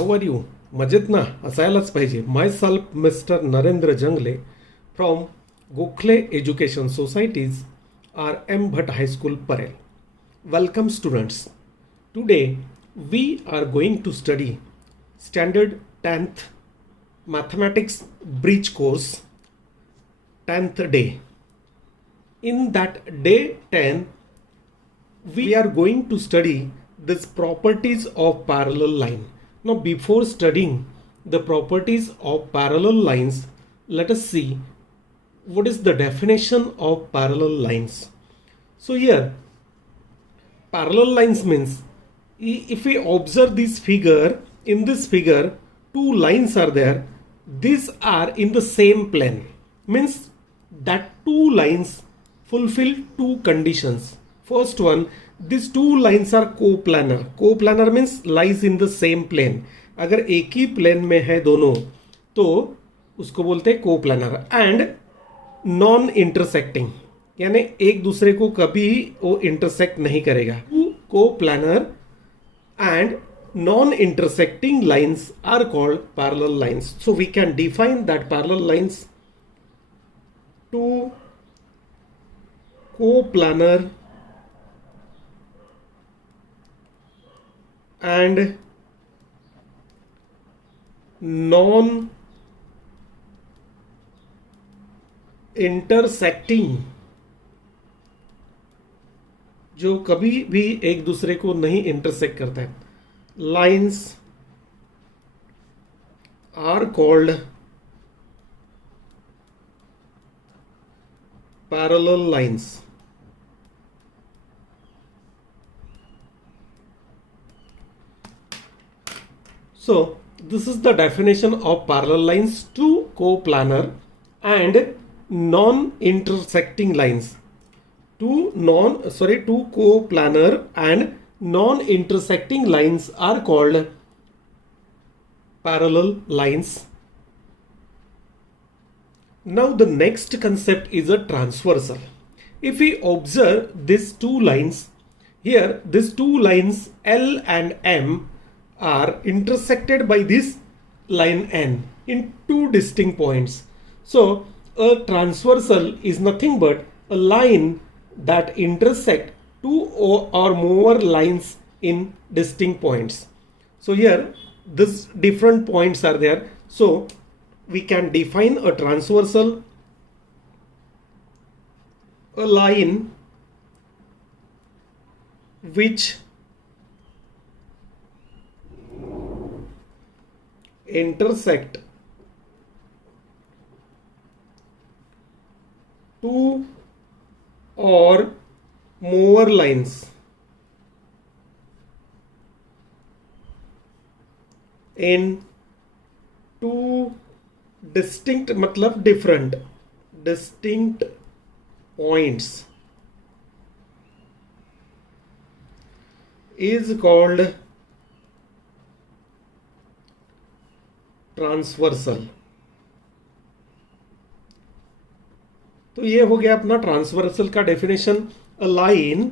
How are you? मजेत ना? असायलाच पाहिजे. माय सेल्फ मिस्टर नरेंद्र जंगले from Gokhale education societies R.M. Bhatt High School, Parel. Welcome students. Today we are going to study standard 10th mathematics bridge course 10th day. In that day 10 we are going to study these properties of parallel line. Now before studying the properties of parallel lines, let us see what is the definition of parallel lines. So here parallel lines means if we observe this figure, in this figure two lines are there. These are in the same plane, means that two lines fulfill two conditions. First one, these two lines are coplanar. Coplanar means lies in the same plane. अगर एक ही plane में है दोनों तो उसको बोलते हैं coplanar. And non intersecting, यानी एक दूसरे को कभी वो इंटरसेक्ट नहीं करेगा. Coplanar and non intersecting lines are called parallel lines. So we can define that parallel lines to coplanar and non-intersecting, जो कभी भी एक दूसरे को नहीं इंटरसेक्ट करता है, lines are called parallel lines. So this is the definition of parallel lines: two coplanar and non-intersecting lines. Two coplanar and non-intersecting lines are called parallel lines. Now the next concept is a transversal. If we observe these two lines here, these two lines L and M are intersected by this line N in two distinct points. So a transversal is nothing but a line that intersect two or more lines in distinct points. So here these different points are there. So we can define a transversal: a line which intersect two or more lines in two distinct different distinct points is called transversal. तो ये हो गया अपना transversal का definition. A line,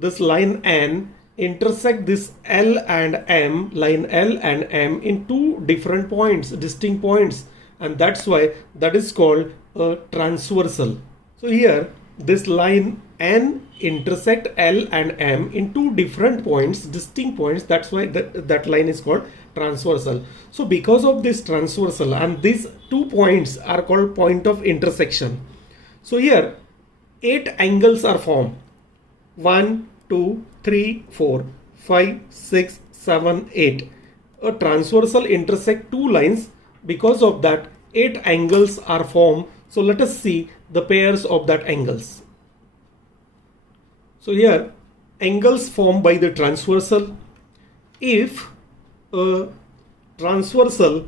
this line N intersect this L and M, line L and M in two different points, distinct points, and that's why that is called a transversal. So here this line N intersect L and M in two different points, distinct points. That's why that line is called transversal. So because of this transversal, and these 2 points are called point of intersection. So here 8 angles are formed: 1, 2, 3, 4, 5, 6, 7, 8. A transversal intersect two lines. Because of that 8 angles are formed. So let us see the pairs of that angles. So here angles formed by the transversal. If a transversal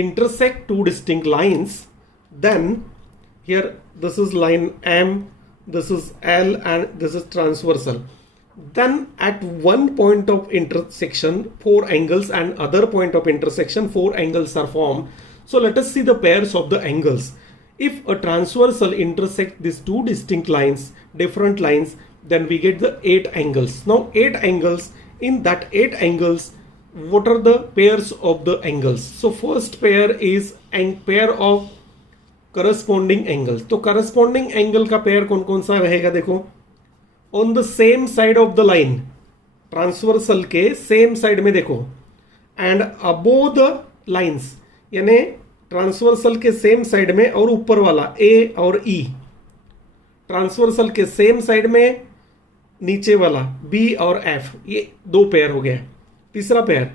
intersect two distinct lines, then here this is line M, this is L, and this is transversal. Then at one point of intersection 4 angles, and other point of intersection 4 angles are formed. So let us see the pairs of the angles. If a transversal intersect these two distinct lines, different lines, then we get the 8 angles. Now 8 angles, in that 8 angles what are the pairs of the angles? So first pair is pair of corresponding angles. तो corresponding angle का pair कौन कौन सा रहेगा? देखो, on the same side of the line, transversal के same side में देखो, एंड अबोव द लाइंस, यानी ट्रांसवर्सल के सेम साइड में और ऊपर वाला ए और ई, ट्रांसवर्सल के सेम साइड में नीचे वाला बी और एफ, ये दो पेयर हो गया। तीसरा पेयर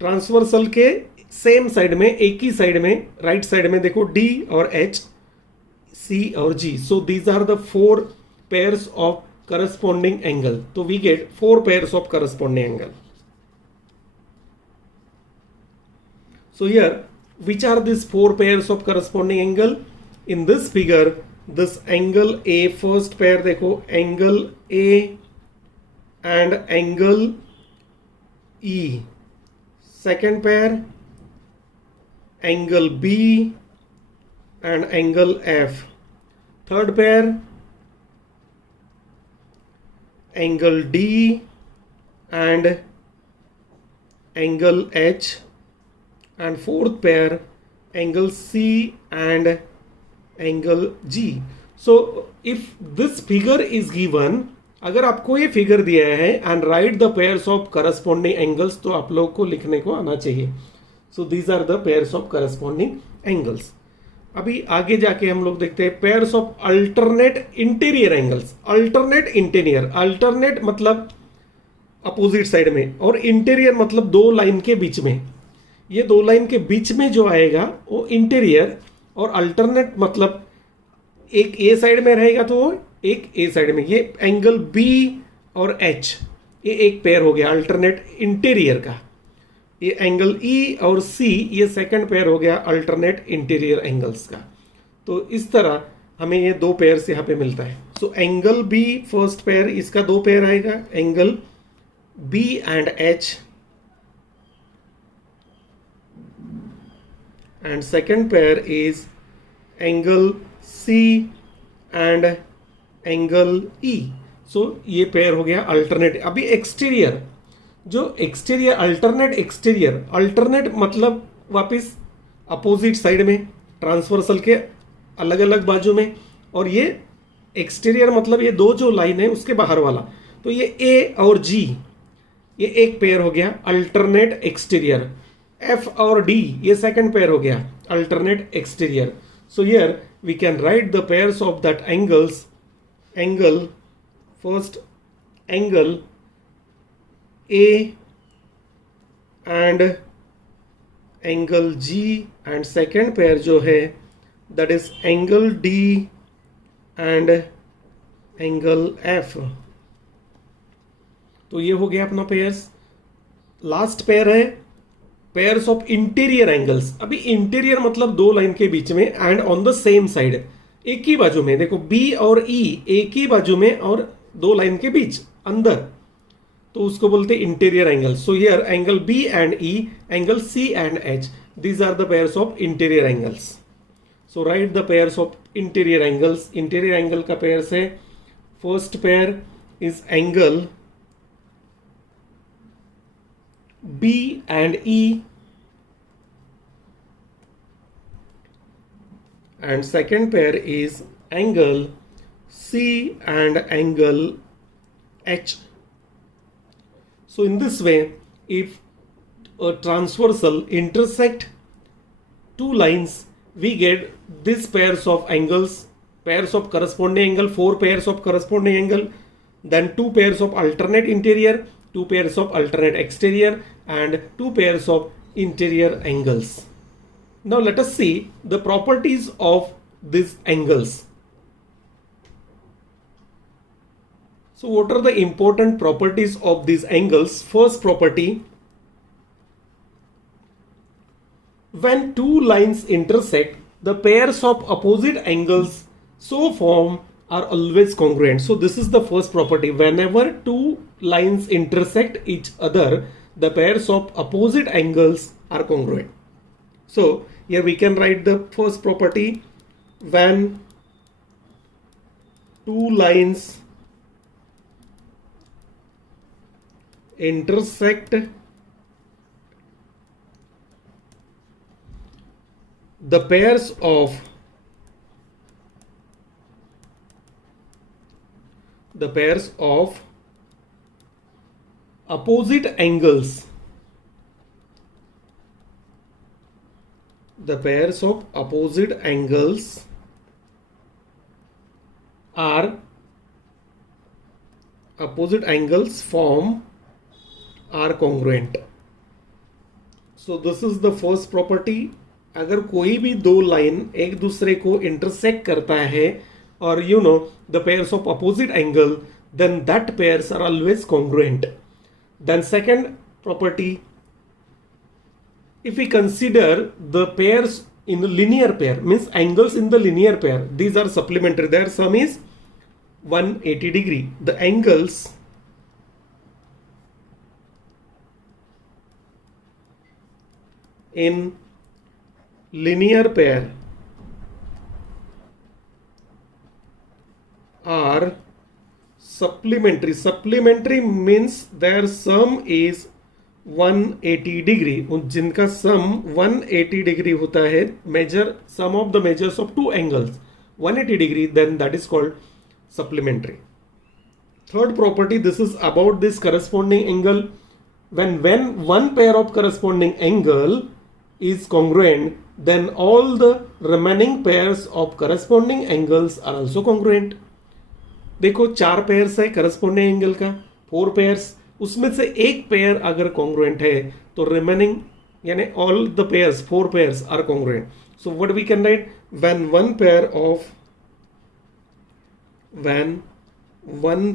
ट्रांसवर्सल के सेम साइड में, एक ही साइड में, राइट साइड में देखो डी और एच, सी और G. So these are the four pairs of corresponding angle. So we get four pairs of corresponding angle. So here, which are these four pairs of corresponding angle? In this figure, this angle A, first pair देखो, angle A and angle E. Second pair, angle B and angle F. Third pair, angle D and angle H, and fourth pair angle C and angle G. So if this figure is given, अगर आपको ये figure दिया है and write the pairs of corresponding angles, तो आप लोग को लिखने को आना चाहिए। So these are the pairs of corresponding angles. अभी आगे जाके हम लोग देखते हैं pairs of alternate interior angles. Alternate interior, alternate मतलब अपोजिट साइड में, और इंटीरियर मतलब दो लाइन के बीच में। ये दो लाइन के बीच में जो आएगा वो इंटीरियर, और अल्टरनेट मतलब एक ए साइड में रहेगा तो एक ए साइड में। ये एंगल बी और एच, ये एक पेयर हो गया अल्टरनेट इंटीरियर का। ये एंगल ई और सी, ये सेकंड पेयर हो गया अल्टरनेट इंटीरियर एंगल्स का। तो इस तरह हमें ये दो पेयर यहाँ पे मिलता है। So angle B first pair, इसका दो पेयर आएगा, angle B and H, and second pair is angle C and angle E. So ये पेयर हो गया अल्टरनेट। अभी एक्सटीरियर, जो एक्सटीरियर, अल्टरनेट एक्सटीरियर, अल्टरनेट मतलब वापस अपोजिट साइड में, ट्रांसवर्सल के अलग अलग बाजू में, और ये एक्सटीरियर मतलब ये दो जो लाइन है उसके बाहर वाला। तो ये ए और जी, ये एक पेयर हो गया अल्टरनेट एक्सटीरियर। एफ और डी, ये सेकंड पेयर हो गया alternate exterior. So here we can write the pairs of that angles. Angle first, angle A and angle G, and second pair जो है that is angle D and angle F। तो ये हो गया अपना pairs. Last pair है pairs of interior angles. अभी interior मतलब दो लाइन के बीच में and on the same side, एक ही बाजू में। देखो B और E एक ही बाजू में और दो लाइन के बीच अंदर, तो उसको बोलते हैं interior angle. So here angle B and E, angle C and H, these are the pairs of interior angles. So write the pairs of interior angles. Interior angle का पेयर्स है, first pair is angle B and E, and second pair is angle C and angle H. So in this way, if a transversal intersect two lines, we get these pairs of angles, pairs of corresponding angle, four pairs of corresponding angle, then two pairs of alternate interior, two pairs of alternate exterior, and two pairs of interior angles. Now let us see the properties of these angles. So what are the important properties of these angles? First property, when two lines intersect, the pairs of opposite angles so formed are always congruent. So this is the first property. Whenever two lines intersect each other, the pairs of opposite angles are congruent. So here we can write the first property. When two lines intersect the pairs of opposite angles, are congruent. So this is the first property. अगर कोई भी दो line एक दूसरे को intersect करता है और the pairs of opposite angle, then that pairs are always congruent. Then second property, if we consider the pairs in a linear pair, means angles in the linear pair, these are supplementary. Their sum is 180 degree. The angles in linear pair are supplementary. Supplementary means their sum is 180 degree. जिनका sum 180 degree होता है, measure sum of the measures of two angles 180 degree, then that is called supplementary. Third property, this is about this corresponding angle. When one pair of corresponding angle is congruent, then all the remaining pairs of corresponding angles are also congruent. देखो 4 pairs है corresponding angle का, 4 pairs, उसमें से एक pair अगर congruent है तो remaining यानी all the pairs 4 pairs are congruent. So what we can write, when one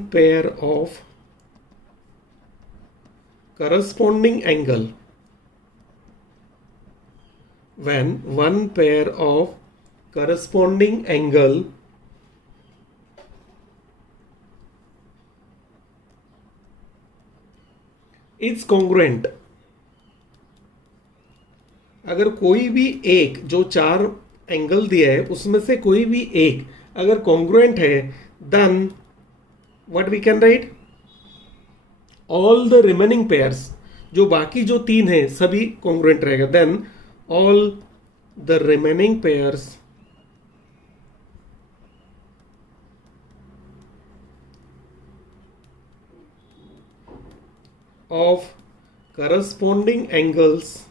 pair of corresponding angle, when one pair of corresponding angle is congruent, अगर कोई भी एक जो 4 एंगल दिया है उसमें से कोई भी एक अगर कॉन्ग्रुएंट है, then what we can write, all the remaining pairs, जो बाकी जो 3 है सभी कॉन्ग्रुएंट रहेगा. Then all the remaining pairs of corresponding angles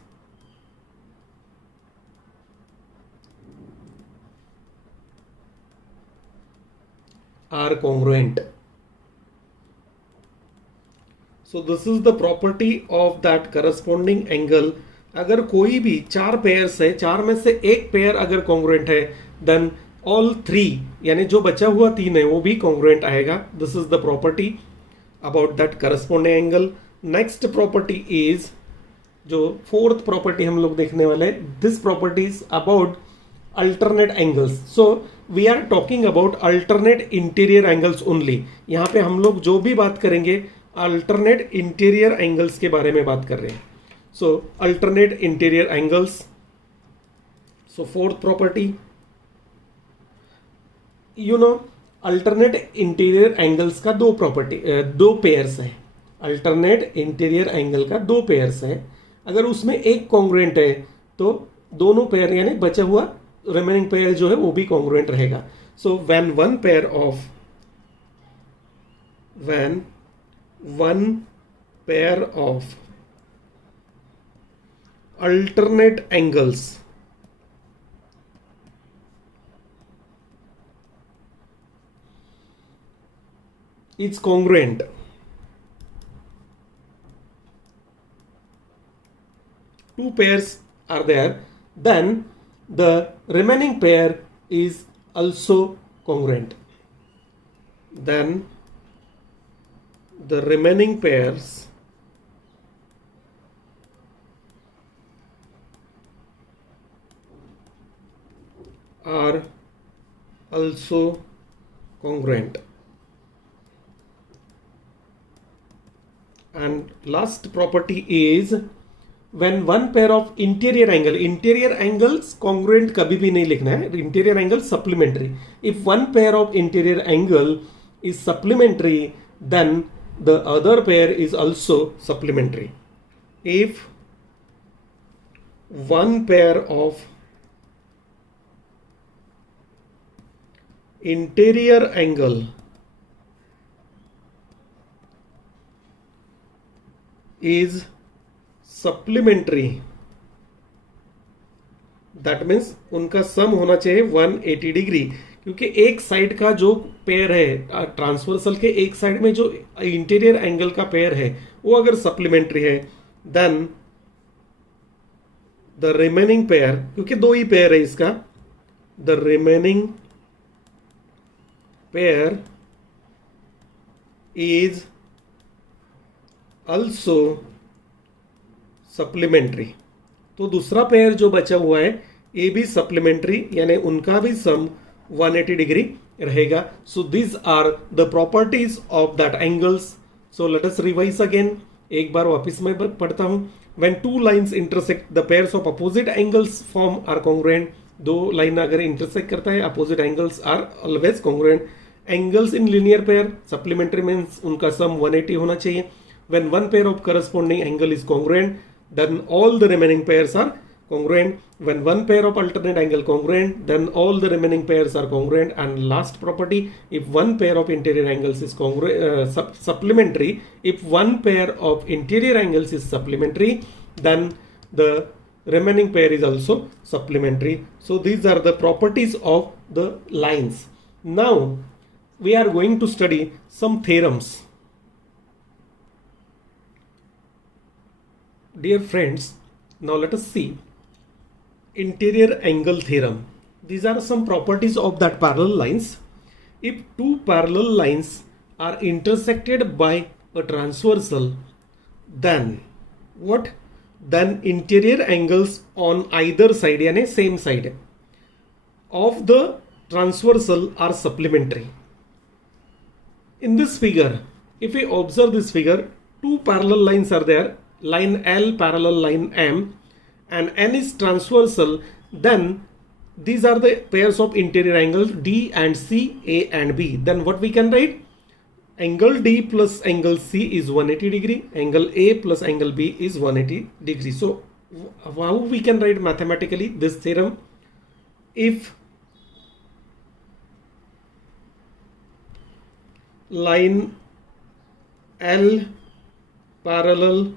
are congruent. So this is the property of that corresponding angle. अगर कोई भी 4 पेयर्स है, 4 में से एक पेयर अगर कॉन्ग्रुएंट है, देन ऑल 3 यानी जो बचा हुआ 3 है वो भी कॉन्ग्रुएंट आएगा. This is the property about that corresponding angle. Next property is, जो फोर्थ प्रॉपर्टी हम लोग देखने वाले हैं, this property is about alternate angles. So we are talking about alternate interior angles only. यहाँ पे हम लोग जो भी बात करेंगे अल्टरनेट इंटीरियर एंगल्स के बारे में बात कर रहे हैं. So alternate interior angles. So fourth property, alternate interior angles का दो प्रॉपर्टी, 2 पेयर्स है. अल्टरनेट इंटीरियर एंगल का 2 पेयर्स है. अगर उसमें एक कॉन्ग्रुएंट है तो दोनों पेयर यानी बचा हुआ रिमेनिंग पेयर जो है वो भी कॉन्ग्रुएंट रहेगा. सो when one pair of alternate angles is congruent, two pairs are there, then the remaining pair is also congruent. Then the remaining pairs are also congruent. And last property is when one pair of interior angles congruent कभी भी नहीं लिखना है, interior angle supplementary. If one pair of interior angle is supplementary, then the other pair is also supplementary. If one pair of interior angle is supplementary, that means उनका सम होना चाहिए 180 degree, क्योंकि एक साइड का जो पेयर है transversal के एक साइड में जो इंटीरियर एंगल का पेयर है वो अगर सप्लीमेंट्री है, देन द रिमेनिंग पेयर, क्योंकि दो ही पेयर है इसका, the remaining pair is also supplementary. तो दूसरा पेयर जो बचा हुआ है ये भी सप्लीमेंट्री, यानी उनका भी सम 180 डिग्री रहेगा। So this are the properties of that angles. So let us revise again, एक बार वापस मैं पढ़ता हूं। When two lines intersect the pairs of opposite angles form are congruent. दो लाइन अगर इंटरसेक्ट करता है opposite angles are always congruent. Angles in linear pair supplementary means उनका सम 180 होना चाहिए। When one pair of corresponding angle is congruent, then all the remaining pairs are congruent. When one pair of alternate angle congruent, then all the remaining pairs are congruent. And last property, if one pair of interior angles is supplementary, if one pair of interior angles is supplementary, then the remaining pair is also supplementary. So these are the properties of the lines. Now we are going to study some theorems. Dear friends, now let us see interior angle theorem. These are some properties of that parallel lines. If two parallel lines are intersected by a transversal, then what? Then interior angles on either side, यानी same side of the transversal are supplementary. In this figure, if we observe this figure, two parallel lines are there. Line L parallel line M, and N is transversal, then these are the pairs of interior angles D and C, A and B. Then what we can write? Angle D plus angle C is 180 degree, angle A plus angle B is 180 degree. So how we can write mathematically this theorem? If line L parallel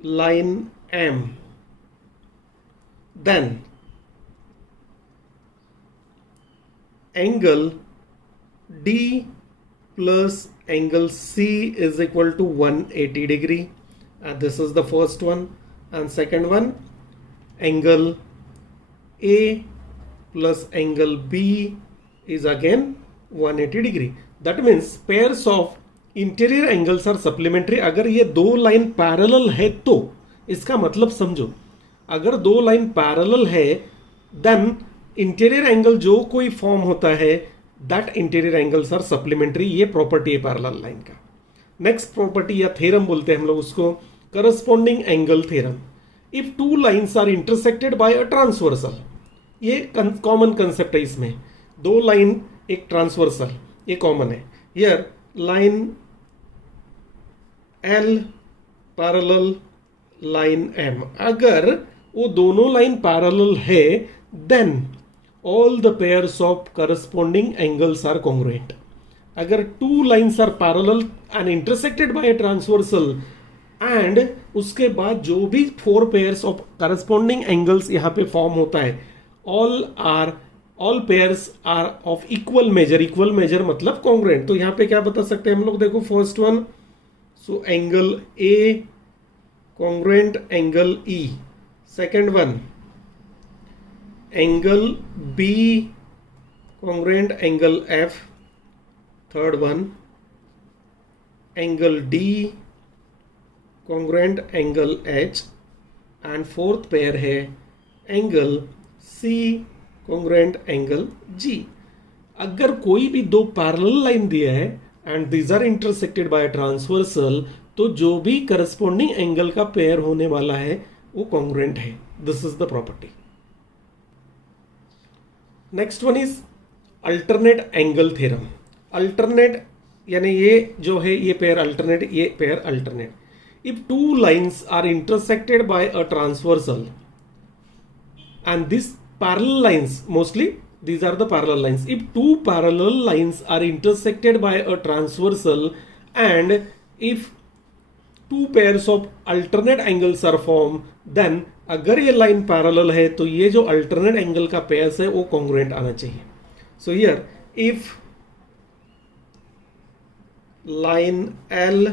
line M, then angle D plus angle C is equal to 180 degree, and this is the first one. And second one, angle A plus angle B is again 180 degree. That means pairs of interior angles are supplementary. अगर ये दो line parallel है तो इसका मतलब समझो, अगर दो लाइन पैरेलल है देन इंटीरियर एंगल जो कोई फॉर्म होता है that interior angles are supplementary. ये प्रॉपर्टी है पैरेलल लाइन का। नेक्स्ट प्रॉपर्टी या थ्योरम बोलते हैं हम लोग उसको, corresponding angle theorem. If two lines are intersected by a transversal, ये कॉमन कंसेप्ट है इसमें, दो लाइन एक ट्रांसवर्सल, ये कॉमन है। Here line L parallel line M, अगर वो दोनों लाइन पैरेलल है then all the pairs of corresponding angles are congruent. अगर two lines are parallel and intersected by transversal and उसके बाद जो भी four pairs of corresponding angles यहाँ पे फॉर्म होता है, all pairs are of equal measure. Equal measure मतलब कॉन्ग्रुएंट। तो यहाँ पे क्या बता सकते हैं हम लोग, देखो first one, so angle A congruent angle E. Second one, angle B congruent angle F. Third one, angle D congruent angle H. And fourth pair है angle C congruent angle G. अगर कोई भी दो पैरेलल लाइन दिया है and these are intersected by transversal, तो जो भी करस्पॉन्डिंग एंगल का पेयर होने वाला है वो कॉन्ग्रुएंट है। This is the property. Next one is alternate angle theorem. Alternate यानी ये जो है ये पेयर अल्टरनेट, ये pair alternate. If two lines are intersected by a transversal and this parallel lines, mostly these are the parallel lines. If two parallel lines are intersected by a transversal and if two pairs of alternate angles are formed, then अगर ये line parallel है तो ये जो alternate angle का pairs है वो congruent आना चाहिए. So here if line L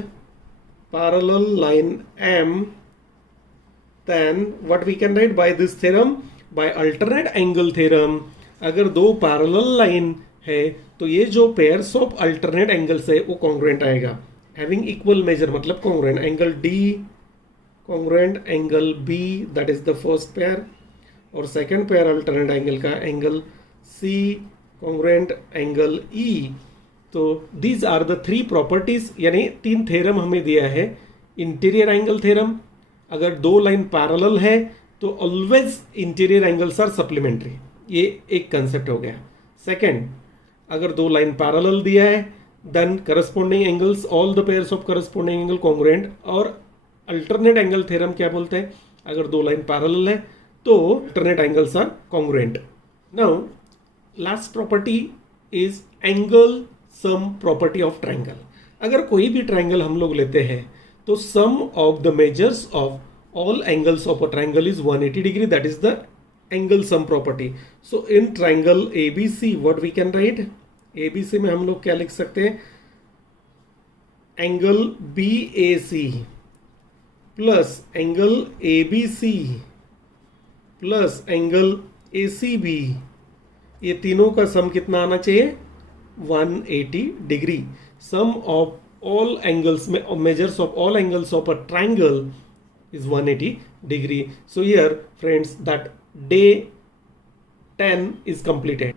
parallel line M, then what we can write by this theorem? By alternate angle theorem, अगर दो parallel line है तो ये जो pairs of alternate angles है वो congruent आएगा. Having equal measure मतलब congruent. Angle D congruent angle B, that is the first pair, और second pair alternate angle का angle C congruent angle E. तो these are the three properties, यानी तीन theorem हमें दिया है. इंटीरियर एंगल थ्योरम, अगर दो लाइन पैरेलल है तो always interior angles are supplementary, ये एक कंसेप्ट हो गया. सेकंड, अगर दो लाइन पैरेलल दिया है then corresponding angles, all the pairs of corresponding angle congruent. और अल्टरनेट एंगल थ्योरम क्या बोलते हैं? अगर दो लाइन पैरेलल है तो alternate angles are congruent. Now last property is angle sum property of triangle. अगर कोई भी ट्रायंगल हम लोग लेते हैं तो sum of the measures of all angles of a triangle is 180 degree, that is the angle sum property. So in triangle ABC what we can write? ABC में हम लोग क्या लिख सकते हैं? Angle BAC plus angle ABC plus angle ACB, ये तीनों का सम कितना आना चाहिए? 180 degree. Sum of all angles में measures of all angles of a triangle is 180 degree. So here friends that day 10 is completed.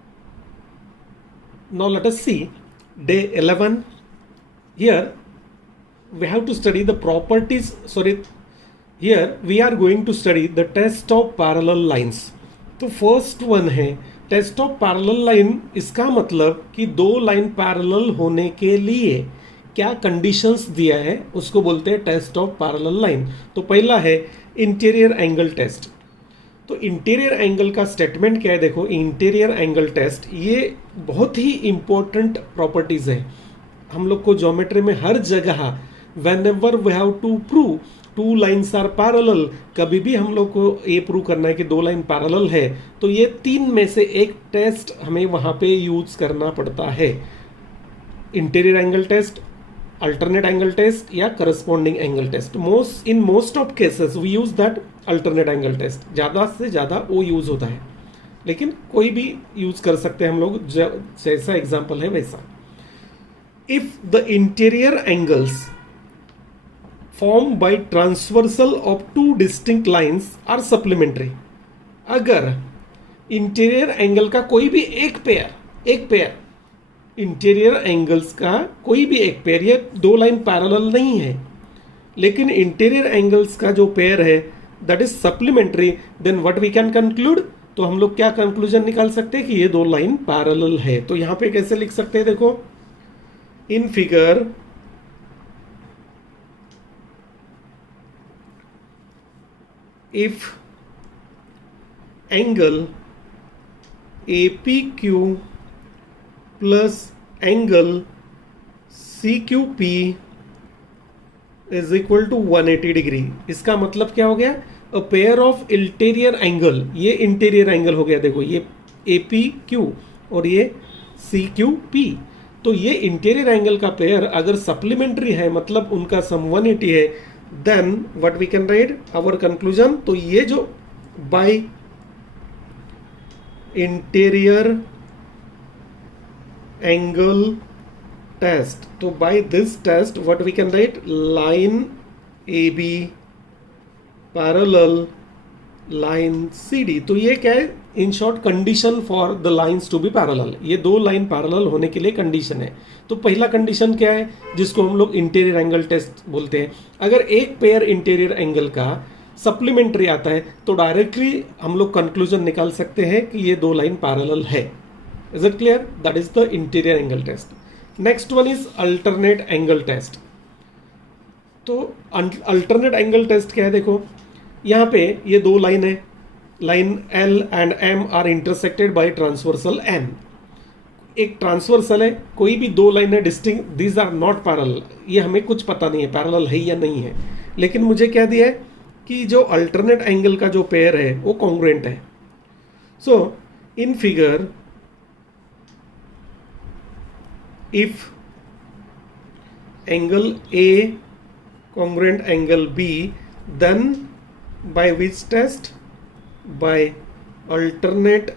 Now let us see day 11. Here we have to study the properties. Here we are going to study the test of parallel lines. तो first one है test of parallel line. इसका मतलब कि दो line parallel होने के लिए क्या कंडीशंस दिया है उसको बोलते हैं टेस्ट ऑफ पैरेलल लाइन. तो पहला है इंटीरियर एंगल टेस्ट. तो इंटीरियर एंगल का स्टेटमेंट क्या है? देखो, इंटीरियर एंगल टेस्ट ये बहुत ही इंपॉर्टेंट प्रॉपर्टीज है. हम लोग को ज्योमेट्री में हर जगह whenever we have to prove two lines are parallel, कभी भी हम लोग को ये प्रूव करना है कि दो लाइन पैरेलल है तो ये तीन में से एक टेस्ट हमें वहां पे यूज करना पड़ता है. Interior angle test, alternate angle test या corresponding angle test. In most of cases we use that alternate angle test. ज्यादा से ज्यादा वो यूज होता है, लेकिन कोई भी यूज कर सकते हैं हम लोग, जैसा एग्जाम्पल है वैसा. If the interior angles formed by transversal of two distinct lines are supplementary. अगर इंटीरियर एंगल का कोई भी एक पेयर इंटीरियर एंगल्स का कोई भी एक पेयर, ये दो लाइन पैरेलल नहीं है लेकिन इंटीरियर एंगल्स का जो पेयर है that is supplementary, then what we can conclude? तो हम लोग क्या कंक्लूजन निकाल सकते हैं कि ये दो लाइन पैरेलल है. तो यहां पे कैसे लिख सकते हैं? देखो, in figure if angle APQ plus angle CQP is equal to 180 degree. इसका मतलब क्या हो गया? A pair of interior angle, ये इंटीरियर एंगल हो गया. देखो, ये APQ और ये CQP. तो ये इंटीरियर एंगल का पेयर अगर सप्लीमेंट्री है मतलब उनका सम 180 है, then what we can write our conclusion? तो ये जो by interior angle test, तो by this test what we can write? line AB parallel line CD. तो ये क्या है? In short condition for the lines to be parallel. ये दो लाइन पैरेलल होने के लिए कंडीशन है. तो पहला कंडीशन क्या है जिसको हम लोग इंटीरियर एंगल टेस्ट बोलते हैं? अगर एक पेयर इंटीरियर एंगल का सप्लीमेंट्री आता है तो डायरेक्टली हम लोग कंक्लूजन निकाल सकते हैं कि ये दो लाइन पैरेलल है. Is it clear? That is the interior angle test. Next one is alternate angle test. तो अल्टरनेट एंगल टेस्ट क्या है? देखो, यहाँ पे ये दो लाइन है, line L and M are intersected by transversal N। एक ट्रांसवर्सल है, कोई भी दो लाइनें distinct, these are not parallel. ये हमें कुछ पता नहीं है पैरेलल है या नहीं है, लेकिन मुझे क्या दिया है कि जो अल्टरनेट एंगल का जो पेयर है वो कॉन्ग्रुएंट है। So in figure if angle A congruent angle B, then by which test? By alternate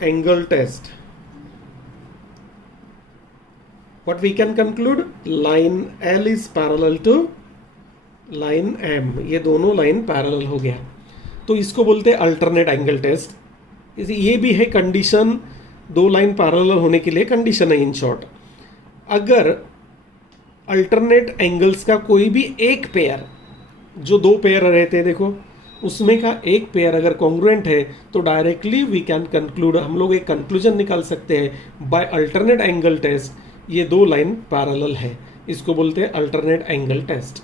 angle test. What we can conclude? Line L is parallel to line M. ये दोनों line parallel हो गया, तो इसको बोलते हैं alternate angle test. ये भी है कंडीशन, दो लाइन पैरेलल होने के लिए कंडीशन है इन शॉर्ट। अगर अल्टरनेट एंगल्स का कोई भी एक पेयर, जो दो पेयर रहते हैं देखो, उसमें का एक पेयर अगर कॉन्ग्रुएंट है तो डायरेक्टली वी कैन कंक्लूड, हम लोग एक कंक्लूजन निकाल सकते हैं बाय अल्टरनेट एंगल टेस्ट, ये दो लाइन पैरेलल है। इसको बोलते हैं alternate angle test.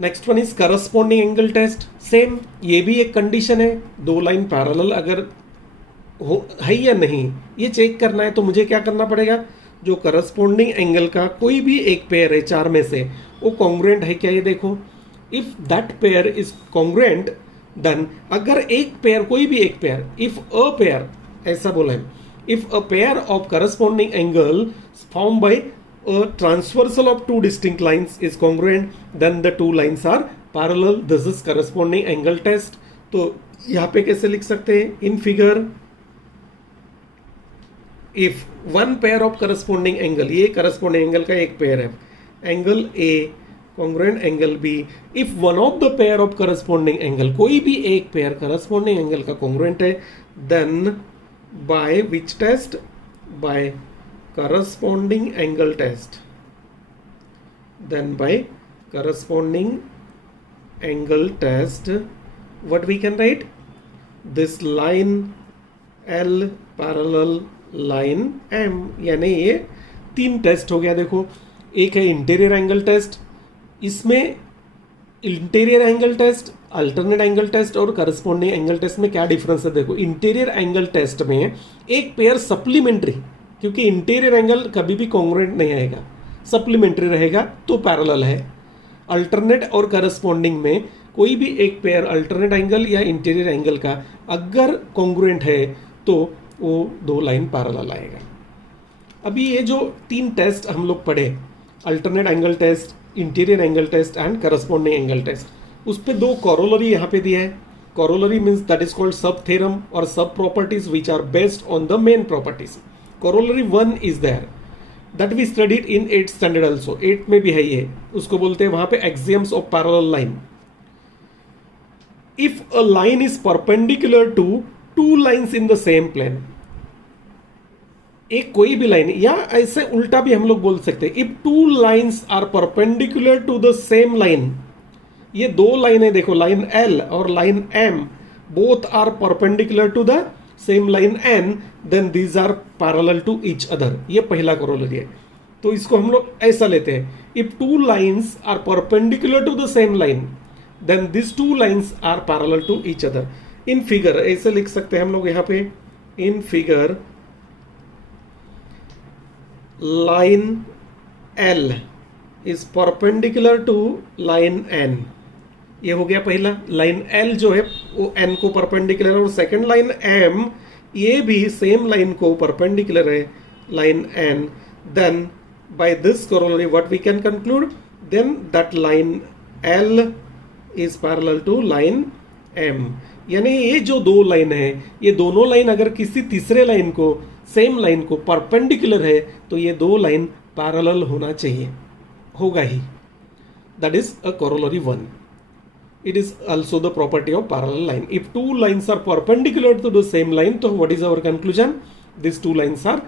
Next one is corresponding angle test. Same, ये भी एक कंडीशन है, दो लाइन पैरेलल अगर हो है या नहीं ये चेक करना है, तो मुझे क्या करना पड़ेगा, जो करस्पॉन्डिंग एंगल का कोई भी एक पेयर है चार में से, वो कॉन्ग्रुएंट है क्या, ये देखो। If that pair is congruent then, अगर एक पेयर, कोई भी एक पेयर, इफ अ पेयर, ऐसा बोला है, if a pair of corresponding angle form by a transversal of two distinct lines is congruent, then the two lines are parallel. This is corresponding angle test. तो यहाँ पे कैसे लिख सकते हैं, in figure if one pair of corresponding angle, ये corresponding angle का एक पेयर है, angle A congruent angle B, if one of the pair of corresponding angle, कोई भी एक पेयर corresponding angle का congruent है, then by which test? By corresponding angle test. Then by corresponding angle test, what we can write? This line L parallel line M, यानी ये तीन test हो गया। देखो, एक है इंटीरियर एंगल टेस्ट, इसमें interior angle test, alternate angle test और करस्पॉन्डिंग एंगल टेस्ट में क्या डिफरेंस है। देखो, इंटीरियर एंगल टेस्ट में एक पेयर सप्लीमेंट्री, क्योंकि इंटीरियर एंगल कभी भी कॉन्ग्रुएंट नहीं आएगा, सप्लीमेंट्री रहेगा तो पैरेलल है। अल्टरनेट और करस्पॉन्डिंग में कोई भी एक पेयर अल्टरनेट एंगल या इंटीरियर एंगल का अगर कॉन्ग्रुएंट है तो वो दो लाइन पैरेलल आएगा। अभी ये जो तीन टेस्ट हम लोग पढ़े, alternate angle test, interior angle test and corresponding angle test, उस पर दो कॉरोलरी यहाँ पे दिया है। Corollary means that is called sub theorem और sub properties which are based on the main properties. Corollary 1 is there that we studied in 8th standard also, 8 में भी है ये, उसको बोलते हैं वहां पे axioms of parallel line. If a line is perpendicular to two lines in the same plane, एक कोई भी लाइन, या ऐसे उल्टा भी हम लोग बोल सकते हैं, if two lines are perpendicular to the same line, ये दो लाइनें देखो, लाइन L और line M, both are perpendicular to the same line N, then these are parallel to each other. ये पहला कॉरोलरी है, तो इसको हम लोग ऐसा लेते हैं, if two lines are perpendicular to the same line then this two lines are parallel to each other. In figure ऐसे लिख सकते हैं हम लोग यहाँ पे, in figure line L is perpendicular to line N, ये हो गया पहला। लाइन L जो है वो N को परपेंडिकुलर है, और सेकंड लाइन M ये भी सेम लाइन को परपेंडिकुलर है, line N। Then by this corollary what we can conclude, then that line L is parallel to line M। यानी ये जो दो लाइन है, ये दोनों लाइन अगर किसी तीसरे लाइन को, सेम लाइन को परपेंडिकुलर है, तो ये दो लाइन पैरेलल होना चाहिए, होगा ही। That is a corollary 1. It is also the property of parallel line. If two lines are perpendicular to the same line, तो what is our conclusion? These two lines are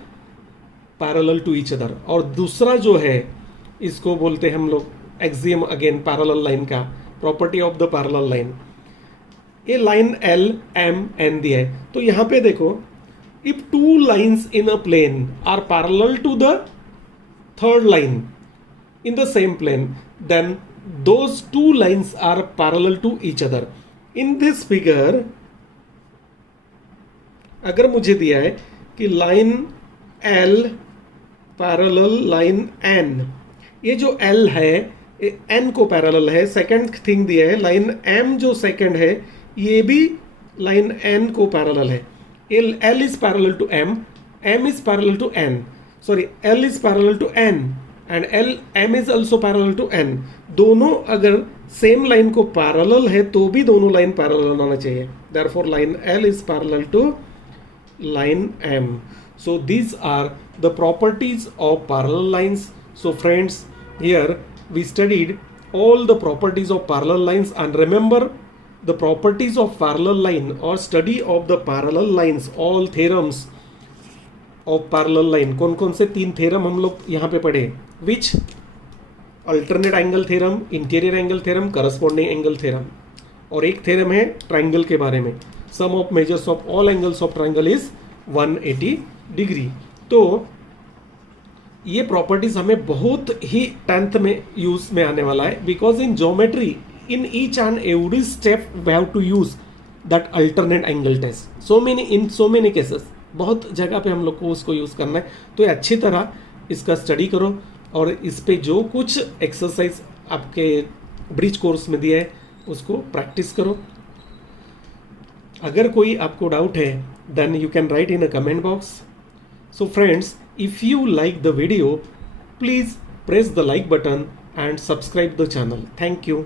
parallel to each other. और दूसरा जो है, इसको बोलते हैं हम लोग axiom again parallel line का, property of the parallel line. ये line L, M, N दिया है, तो यहाँ पे देखो, if two lines in a plane are parallel to the third line, in the same plane, then those two lines are parallel to each other. In this figure, अगर मुझे दिया है कि line L parallel line N, ये जो L है ये N को पैरेलल है. सेकंड थिंग दिया है लाइन M जो सेकंड है ये भी लाइन N को पैरेलल है. L is parallel to M is parallel to N, sorry L is parallel to N and M is also parallel to N. दोनों अगर सेम लाइन को पैरेलल है तो भी दोनों लाइन पैरेलल होना चाहिए. Therefore line L is parallel to line M. So these are the properties of parallel lines. So friends, here we studied all the properties of parallel lines, and remember the properties of parallel line or study of the parallel lines, all theorems of parallel line. कौन कौन से 3 theorem हम लोग यहाँ पे पढ़े? Which? Alternate angle theorem, interior angle theorem, corresponding angle theorem, और एक थ्योरम है ट्राइंगल के बारे में. Sum of measures of all angles of triangle is 180 degree. तो ये प्रॉपर्टीज हमें बहुत ही 10th में यूज में आने वाला है, because in geometry in each and every step we have to use that alternate angle test. In so many cases, बहुत जगह पे हम लोग को उसको यूज करना है. तो ये अच्छी तरह इसका स्टडी करो और इस पे जो कुछ एक्सरसाइज आपके ब्रिज कोर्स में दिया है उसको प्रैक्टिस करो. अगर कोई आपको डाउट है then you can write in a comment box. So friends, if you like the video, please press the like button and subscribe the channel. Thank you.